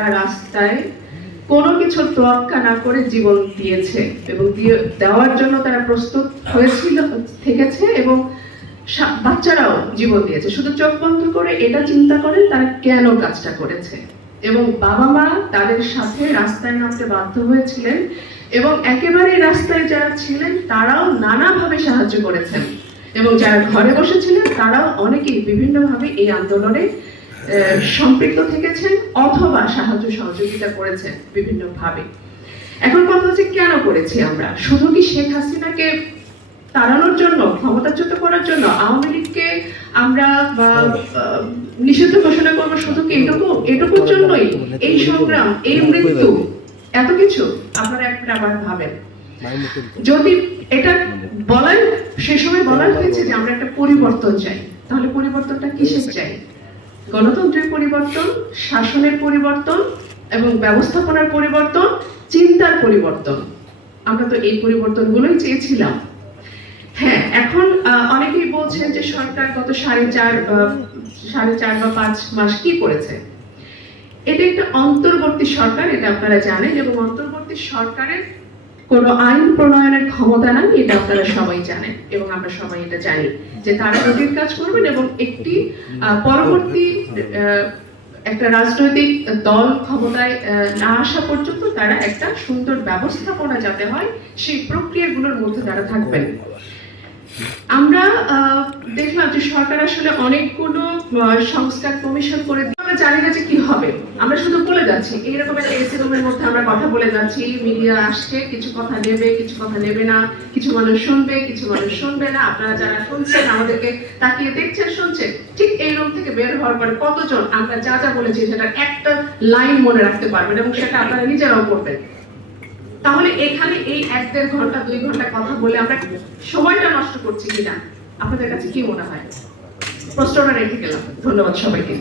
যারা রাস্তায় কোনো কিছু তোয়াক্কা না করে জীবন দিয়েছে এবং দেওয়ার জন্য তারা প্রস্তুত হয়েছিল, থেকেছে এবং বাচ্চারাও জীবন দিয়েছে। শুধু চোখ বন্ধ করে এটা চিন্তা করেন, তারা কেন কাজটা করেছে? এবং বাবা মা তাদের সাথে রাস্তায় নামতে বাধ্য হয়েছিলেন এবং একেবারে রাস্তায় যারা ছিলেন, তারাও নানাভাবে সাহায্য করেছেন। এবং যারা ঘরে বসেছিলেন, তারাও অনেকেই বিভিন্নভাবে এই আন্দোলনে সম্পৃক্ত থেকেছেন অথবা সাহায্য সহযোগিতা করেছেন বিভিন্নভাবে। এখন কথা হচ্ছে কেন করেছি আমরা? শুধু কি শেখ হাসিনাকে তাড়ানোর জন্য, ক্ষমতাচ্যুত করার জন্য আওয়ামী লীগকে আমরা নিষিদ্ধ ঘোষণা করব শুধু কি এটুকু? এটুকুর জন্যই এই সংগ্রাম, এই মৃত্যু, এত কিছু আপনারা একটা আবার ভাবেন। যদি এটা বলার, সে সময় বলা হয়েছে যে আমরা একটা পরিবর্তন চাই। তাহলে পরিবর্তনটা কিসের চাই? গণতন্ত্রের পরিবর্তন, শাসনের পরিবর্তন এবং ব্যবস্থাপনার পরিবর্তন, চিন্তার পরিবর্তন। আমরা তো এই পরিবর্তনগুলোই চেয়েছিলাম। হ্যাঁ এখন অনেকেই বলছেন যে সরকার গত সাড়ে চার সাড়ে চার বা পাঁচ মাস কি করেছে? এটা একটা অন্তর্বর্তী সরকার, এটা আপনারা জানেন, এবং অন্তর্বর্তী সরকারের কোনো আইন প্রণয়নের ক্ষমতা নাই এটা আপনারা সবাই জানেন এবং আমরা সবাই এটা জানি যে তারা ওদের কাজ করবেন এবং একটি পরবর্তী একটা রাজনৈতিক দল ক্ষমতায় না আসা পর্যন্ত তারা একটা সুন্দর ব্যবস্থাপনা যাতে হয়, সেই প্রক্রিয়াগুলোর মধ্যে তারা থাকবেন। আমরা দেখলাম যে সরকার আসলে অনেকগুলো সংস্কার কমিশন করে আমরা জানি না যে কি হবে। আমরা শুধু বলে যাচ্ছি এইরকম একটা মধ্যে আমরা কথা বলে যাচ্ছি মিডিয়া আসছে, কিছু কথা নেবে, কিছু কথা নেবে না, কিছু মানুষ শুনবে, কিছু মানুষ শুনবে না। আপনারা যারা শুনছেন, আমাদেরকে তাকিয়ে দেখছেন, শুনছেন, ঠিক এই রুম থেকে বের হওয়ার পরে কতজন আমরা যা যা বলেছি, সেটা একটা লাইন মনে রাখতে পারবেন এবং সেটা আপনারা নিজেরাও করবেন। তাহলে এখানে এই এক দেড় ঘণ্টা, দুই ঘণ্টা কথা বলে আমরা সময়টা নষ্ট করছি কিনা? আপনাদের কাছে কি মনে হয়? প্রশ্নটা রেখে গেলাম। ধন্যবাদ সবাইকে।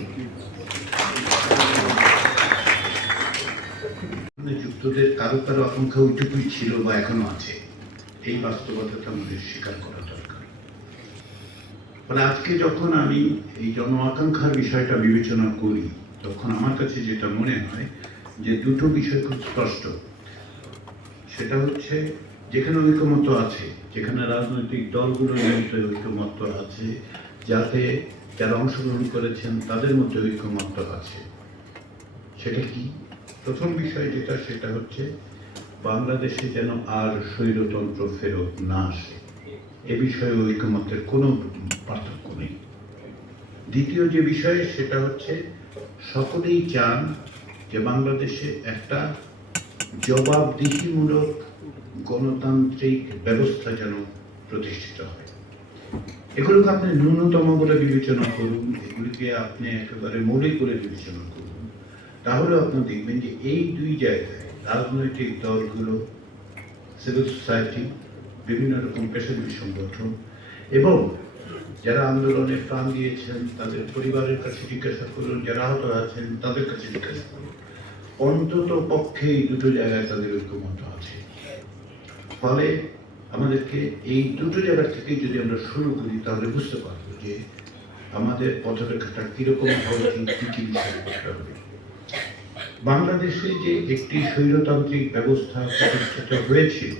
যুক্তদের কারও কারও আকাঙ্ক্ষা ওইটুকুই ছিল বা এখনও আছে। এই বাস্তবতাটা আমাদের স্বীকার করা দরকার। ফলে আজকে যখন আমি এই জন আকাঙ্ক্ষার বিষয়টা বিবেচনা করি, তখন আমার কাছে যেটা মনে হয় যে দুটো বিষয় খুব স্পষ্ট। সেটা হচ্ছে, যেখানে ঐকমত্য আছে, যেখানে রাজনৈতিক দলগুলোর মধ্যে ঐকমত্য আছে, যাতে যারা অংশগ্রহণ করেছেন তাদের মধ্যে ঐকমত্য আছে। সেটা কি? প্রথম বিষয় যেটা, সেটা হচ্ছে বাংলাদেশে যেন আর স্বৈরতন্ত্র ফেরত না আসে। এ বিষয়ে ঐকমত্যের কোনো পার্থক্য নেই। দ্বিতীয় যে বিষয়, সেটা হচ্ছে সকলেই চান যে বাংলাদেশে একটা জবাবদিহিমূলক গণতান্ত্রিক ব্যবস্থা যেন প্রতিষ্ঠিত হয়। এগুলোকে আপনি ন্যূনতম বলে বিবেচনা করুন, এগুলিকে আপনি একেবারে মৌলিক করে বিবেচনা করুন। তাহলে আপনি দেখবেন যে এই দুই জায়গায় রাজনৈতিক দলগুলো সিভিল সোসাইটি বিভিন্ন রকম পেশাজীবী সংগঠন এবং যারা আন্দোলনে প্রাণ দিয়েছেন, তাদের পরিবারের কাছে জিজ্ঞাসা করুন, যারা আহত আছেন, তাদের কাছে জিজ্ঞাসা করুন। অন্তত পক্ষে এই দুটো জায়গায় তাদের ঐক্যমত আছে। ফলে আমাদেরকে এই দুটো জায়গা থেকে যদি আমরা শুরু করি, তাহলে বুঝতে পারব যে আমাদের পথরেখাটা কীরকম উচিত কি কি বিষয় করতে হবে। বাংলাদেশে যে একটি স্বৈরতান্ত্রিক ব্যবস্থা প্রতিষ্ঠিত হয়েছিল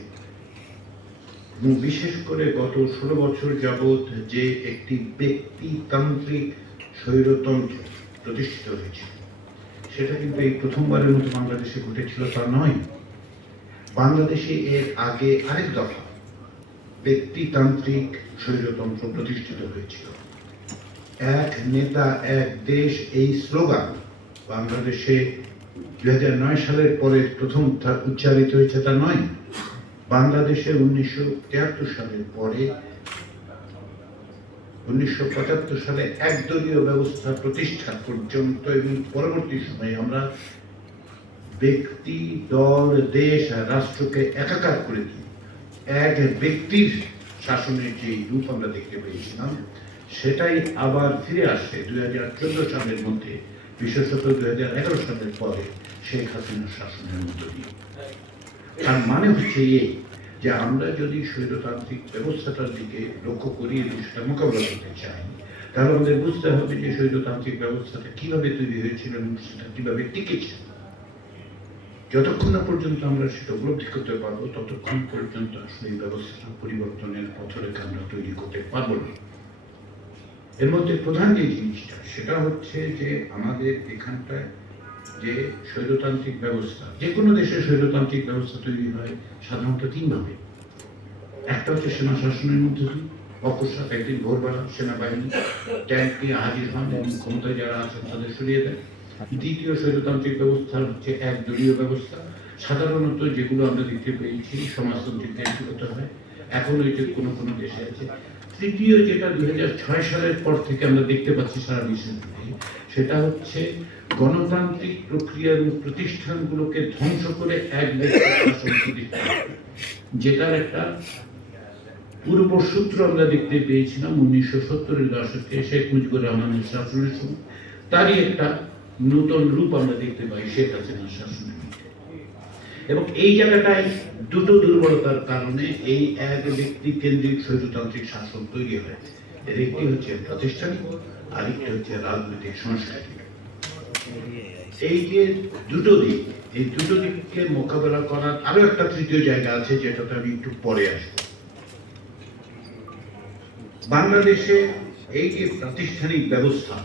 এবং বিশেষ করে গত ষোলো বছর যাবৎ যে একটি ব্যক্তিতান্ত্রিক স্বৈরতন্ত্র প্রতিষ্ঠিত হয়েছিল সেটা কিন্তু এই প্রথমবারের মতো বাংলাদেশে ঘটেছিল, তা নয়। বাংলাদেশে এর আগে আরেক দফা ব্যক্তিতান্ত্রিক স্বৈরতন্ত্র প্রতিষ্ঠিত হয়েছিল। এক নেতা, এক দেশ, এই স্লোগান বাংলাদেশে দু হাজার নয় সালের পরে প্রথম উচ্চারিত হয়েছে তা নয়। বাংলাদেশে উনিশশো তিয়াত্তর সালের পরে, উনিশশো পঁচাত্তর সালে একদলীয় ব্যবস্থা প্রতিষ্ঠা পর্যন্ত এবং পরবর্তী সময়ে আমরা ব্যক্তি, দল, দেশ আর রাষ্ট্রকে একাকার করে দিই এক ব্যক্তির শাসনের যে রূপ আমরা দেখতে পেয়েছিলাম, সেটাই আবার ফিরে আসে দুই সালের মধ্যে। বিশেষত দুই হাজার এগারো সালের পরে শেখ হাসিনার শাসনের মধ্য দিয়ে। তার মানে হচ্ছে এই যে আমরা যদি স্বৈরতান্ত্রিক ব্যবস্থাটার দিকে লক্ষ্য করি এবং সেটা মোকাবিলা করতে চাই, তাহলে আমাদের বুঝতে হবে যে স্বৈরতান্ত্রিক ব্যবস্থাটা কীভাবে তৈরি হয়েছিল এবং সেটা কীভাবে টিকেছে। যতক্ষণ না পর্যন্ত আমরা সেটা উপলব্ধি করতে পারব, ততক্ষণ পর্যন্ত আসলে এই ব্যবস্থা পরিবর্তনের পথরেখা আমরা তৈরি করতে পারব না। এর মধ্যে প্রধান যে জিনিসটা, সেটা হচ্ছে যে আমাদের এখানটায় যে স্বৈরতান্ত্রিক ব্যবস্থা, যে কোনো দেশের স্বৈরতান্ত্রিক ব্যবস্থা তৈরি হয় সাধারণত তিনভাবে একটা হচ্ছে সেনা শাসনের মধ্যে দিয়ে অকস্মাৎ একদিন ভোরবেলা সেনাবাহিনী, ট্যাঙ্ক নিয়ে হাজির হন এবং ক্ষমতায় যারা আছেন তাদের সরিয়ে দেয়। দ্বিতীয় স্বৈরতান্ত্রিক ব্যবস্থা হচ্ছে এক দলীয় ব্যবস্থা। সাধারণত যেগুলো আমরা দেখতে পেয়েছি সমাজতান্ত্রিক দেশগুলোতে হয় এখন ওইটা কোনো কোনো দেশে আছে। তৃতীয় যেটা দুই সালের পর থেকে আমরা দেখতে পাচ্ছি সারা মধ্যে সেটা হচ্ছে গণতান্ত্রিক প্রক্রিয়া এবং প্রতিষ্ঠানগুলোকে ধ্বংস করে এক যেটার একটা পূর্বসূত্র আমরা দেখতে পেয়েছিলাম উনিশশো সত্তরের দশকে শেখ মুজিবুর রহমানের শাসনের সময় তারই একটা নূতন রূপ আমরা দেখতে পাই শেখ হাসিনার শাসনের মধ্যে। এবং এই জায়গাটায় দুটো দুর্বলতার কারণে এই এক ব্যক্তি কেন্দ্রিক স্বৈরতান্ত্রিক শাসন তৈরি হয়। এর একটি হচ্ছে প্রাতিষ্ঠানিক, আরেকটি হচ্ছে রাজনৈতিক সংস্কৃতি এই যে দুটো দিক, এই দুটো দিককে মোকাবেলা করার আরও একটা তৃতীয় জায়গা আছে, যেটাতে আমি একটু পরে আসব। বাংলাদেশে এই যে প্রাতিষ্ঠানিক ব্যবস্থা,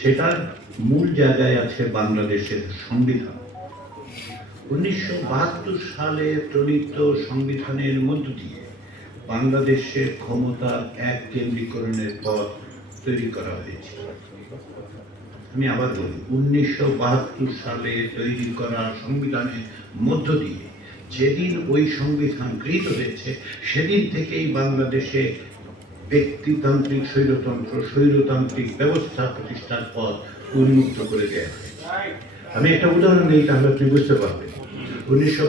সেটার মূল জায়গায় আছে বাংলাদেশের সংবিধান। উনিশশো বাহাত্তর সালে প্রণীত সংবিধানের মধ্য দিয়ে বাংলাদেশের ক্ষমতার এক কেন্দ্রীকরণের পথ তৈরি করা হয়েছিল। আমি আবার বলি, উনিশশো বাহাত্তর সালে তৈরি করা সংবিধানের মধ্য দিয়ে যেদিন ওই সংবিধান গৃহীত হয়েছে, সেদিন থেকেই বাংলাদেশে ব্যক্তিতান্ত্রিক স্বৈরতন্ত্র, স্বৈরতান্ত্রিক ব্যবস্থা প্রতিষ্ঠার পথ উন্মুক্ত করে দেওয়া হয়েছে। আমি একটা উদাহরণ দিই তাহলে আপনি বুঝতে পারবেন। উনিশশো